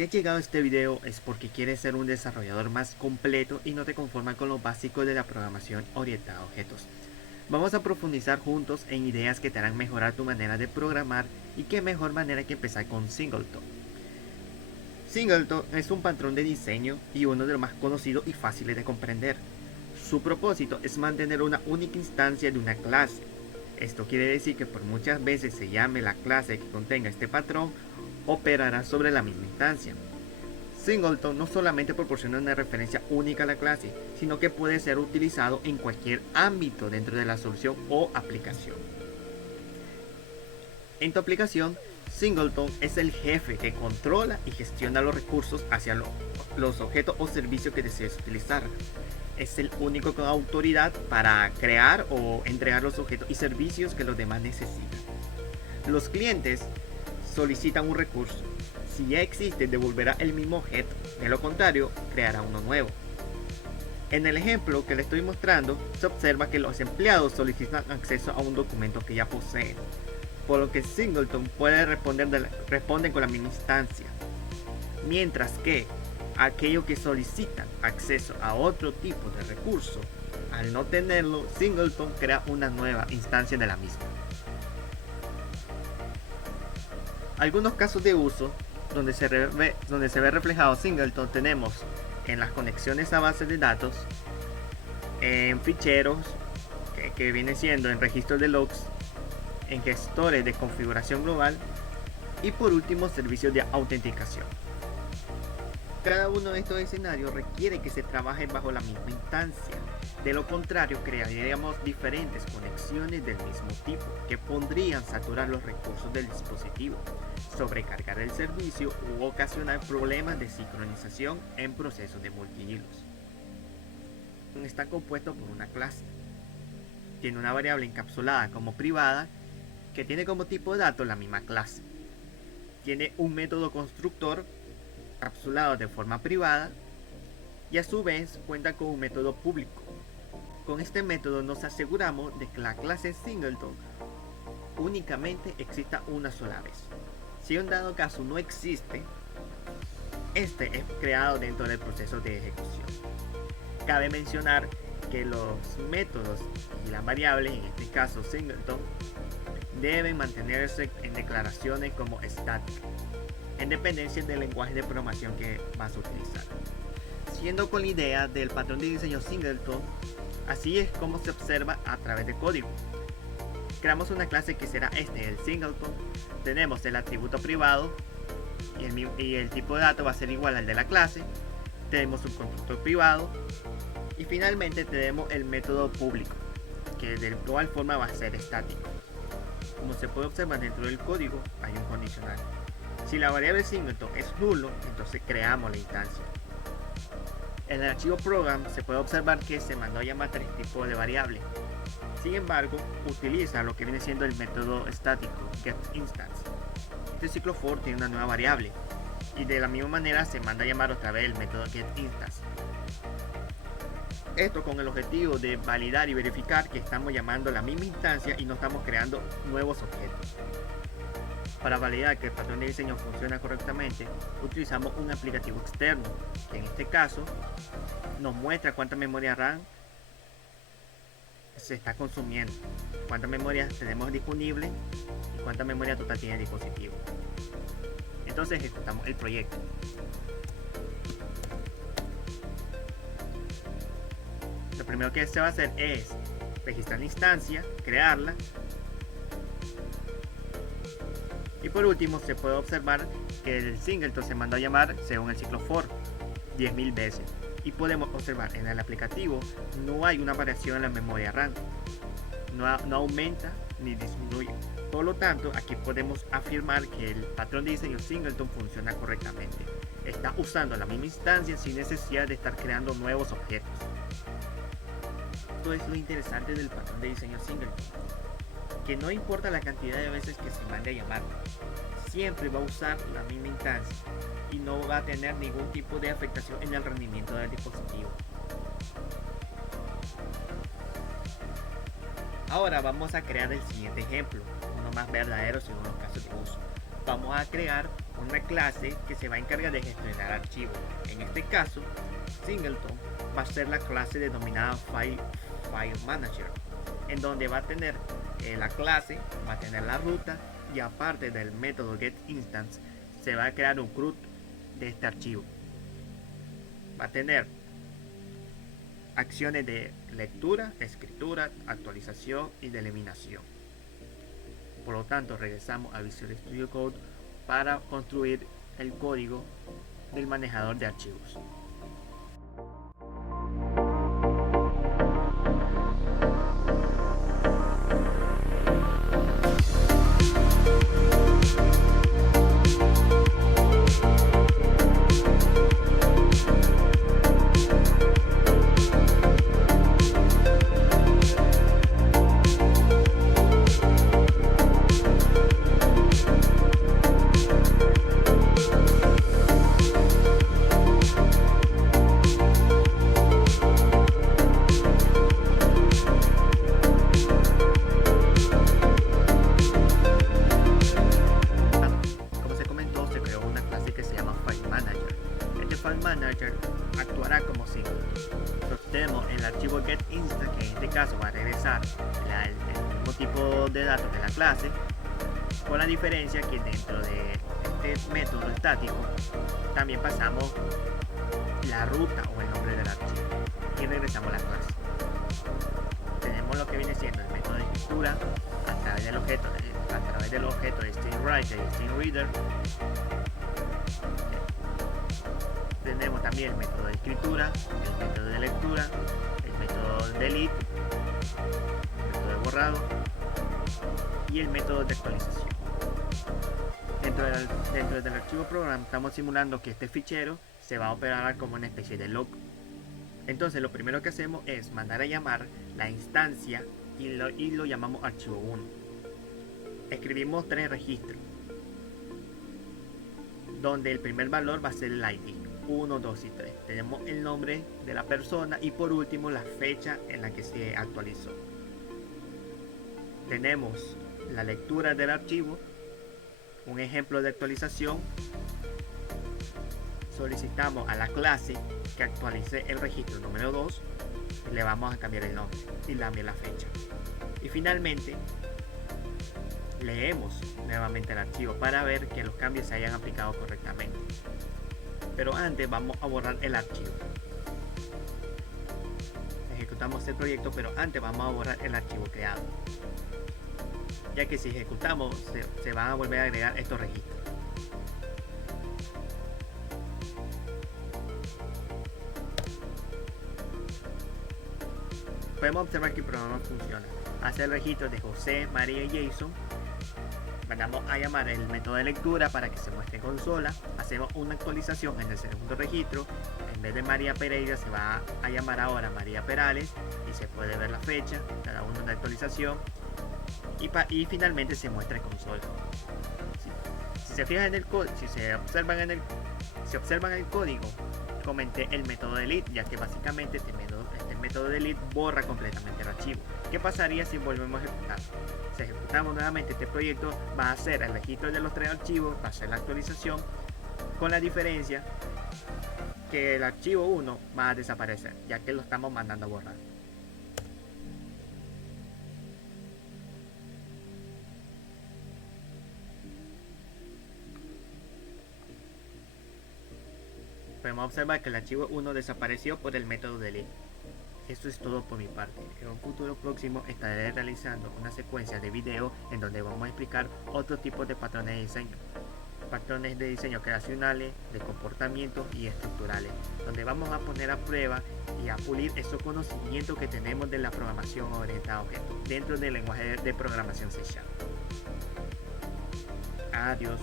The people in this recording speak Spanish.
Si has llegado a este video es porque quieres ser un desarrollador más completo y no te conformas con lo básico de la programación orientada a objetos. Vamos a profundizar juntos en ideas que te harán mejorar tu manera de programar y qué mejor manera que empezar con Singleton. Singleton es un patrón de diseño y uno de los más conocidos y fáciles de comprender. Su propósito es mantener una única instancia de una clase. Esto quiere decir que por muchas veces se llame la clase que contenga este patrón, operará sobre la misma instancia. Singleton no solamente proporciona una referencia única a la clase, sino que puede ser utilizado en cualquier ámbito dentro de la solución o aplicación. En tu aplicación, Singleton es el jefe que controla y gestiona los recursos hacia los objetos o servicios que desees utilizar. Es el único con autoridad para crear o entregar los objetos y servicios que los demás necesitan. Los clientes solicitan un recurso. Si ya existe, devolverá el mismo objeto. De lo contrario, creará uno nuevo. En el ejemplo que le estoy mostrando, se observa que los empleados solicitan acceso a un documento que ya poseen, por lo que Singleton puede responden con la misma instancia. Mientras que aquellos que solicitan acceso a otro tipo de recurso, al no tenerlo, Singleton crea una nueva instancia de la misma. Algunos casos de uso donde se ve reflejado Singleton tenemos en las conexiones a bases de datos, en ficheros, que viene siendo en registros de logs, en gestores de configuración global y por último servicios de autenticación. Cada uno de estos escenarios requiere que se trabaje bajo la misma instancia. De lo contrario, crearíamos diferentes conexiones del mismo tipo que podrían saturar los recursos del dispositivo, sobrecargar el servicio u ocasionar problemas de sincronización en procesos de multihilos. Está compuesto por una clase. Tiene una variable encapsulada como privada que tiene como tipo de datos la misma clase. Tiene un método constructor encapsulado de forma privada y a su vez cuenta con un método público. Con este método nos aseguramos de que la clase Singleton únicamente exista una sola vez. Si en dado caso no existe, este es creado dentro del proceso de ejecución. Cabe mencionar que los métodos y las variables, en este caso Singleton, deben mantenerse en declaraciones como static, en dependencia del lenguaje de programación que vas a utilizar. Siguiendo con la idea del patrón de diseño Singleton, así es como se observa a través del código. Creamos una clase que será el Singleton. Tenemos el atributo privado y el tipo de datos va a ser igual al de la clase. Tenemos un constructor privado y finalmente tenemos el método público, que de igual forma va a ser estático. Como se puede observar dentro del código hay un condicional. Si la variable Singleton es nulo, entonces creamos la instancia. En el archivo program se puede observar que se mandó a llamar tres tipos de variables. Sin embargo, utiliza lo que viene siendo el método estático getInstance. Este ciclo for tiene una nueva variable y de la misma manera se manda a llamar otra vez el método getInstance. Esto con el objetivo de validar y verificar que estamos llamando la misma instancia y no estamos creando nuevos objetos. Para validar que el patrón de diseño funciona correctamente, utilizamos un aplicativo externo, que en este caso nos muestra cuánta memoria RAM se está consumiendo, cuánta memoria tenemos disponible y cuánta memoria total tiene el dispositivo. Entonces ejecutamos el proyecto. Lo primero que se va a hacer es registrar la instancia, crearla. Y por último se puede observar que el Singleton se mandó a llamar según el ciclo for 10.000 veces. Y podemos observar en el aplicativo no hay una variación en la memoria RAM. No aumenta ni disminuye. Por lo tanto, aquí podemos afirmar que el patrón de diseño Singleton funciona correctamente. Está usando la misma instancia sin necesidad de estar creando nuevos objetos. Esto es lo interesante del patrón de diseño Singleton, que no importa la cantidad de veces que se mande a llamar, siempre va a usar la misma instancia y no va a tener ningún tipo de afectación en el rendimiento del dispositivo. Ahora vamos a crear el siguiente ejemplo, uno más verdadero según los casos de uso. Vamos a crear una clase que se va a encargar de gestionar archivos. En este caso, Singleton va a ser la clase denominada File Manager, en donde va a tener la clase, va a tener la ruta, y aparte del método getInstance se va a crear un CRUD de este archivo. Va a tener acciones de lectura, escritura, actualización y de eliminación. Por lo tanto, regresamos a Visual Studio Code para construir el código del manejador de archivos. Manager actuará como Singleton. Tenemos el archivo getInstance, que en este caso va a regresar el mismo tipo de datos de la clase, con la diferencia que dentro de este método estático también pasamos la ruta o el nombre del archivo y regresamos a la clase. Tenemos lo que viene siendo el método de escritura a través del objeto de StringWriter y StringReader. Tenemos también el método de escritura, el método de lectura, el método de delete, el método de borrado y el método de actualización. Dentro del archivo program estamos simulando que este fichero se va a operar como una especie de log. Entonces lo primero que hacemos es mandar a llamar la instancia y lo llamamos archivo 1. Escribimos 3 registros, donde el primer valor va a ser el ID. 1, 2 y 3. Tenemos el nombre de la persona y por último la fecha en la que se actualizó. Tenemos la lectura del archivo, un ejemplo de actualización. Solicitamos a la clase que actualice el registro número 2 y le vamos a cambiar el nombre y también la fecha. Y finalmente leemos nuevamente el archivo para ver que los cambios se hayan aplicado correctamente. Pero antes vamos a borrar el archivo. Ejecutamos el proyecto, pero antes vamos a borrar el archivo creado, ya que si ejecutamos se van a volver a agregar estos registros. Podemos observar que el programa funciona. Hace el registro de José, María y Jason. Mandamos a llamar el método de lectura para que se muestre en consola. Hacemos una actualización en el segundo registro. En vez de María Pereira se va a llamar ahora María Perales y se puede ver la fecha, cada uno de actualización y finalmente se muestra en consola. Si se fijan en el código, si observan el código, comenté el método delete, ya que básicamente este método delete borra completamente el archivo. ¿Qué pasaría si volvemos a ejecutar? Si ejecutamos nuevamente este proyecto, va a hacer el registro de los 3 archivos, va a hacer la actualización, con la diferencia que el archivo 1 va a desaparecer, ya que lo estamos mandando a borrar. Podemos observar que el archivo 1 desapareció por el método delete. Esto es todo por mi parte. En un futuro próximo estaré realizando una secuencia de video en donde vamos a explicar otros tipos de patrones de diseño. Patrones de diseño creacionales, de comportamiento y estructurales, donde vamos a poner a prueba y a pulir esos conocimientos que tenemos de la programación orientada a objetos dentro del lenguaje de programación C#. Adiós.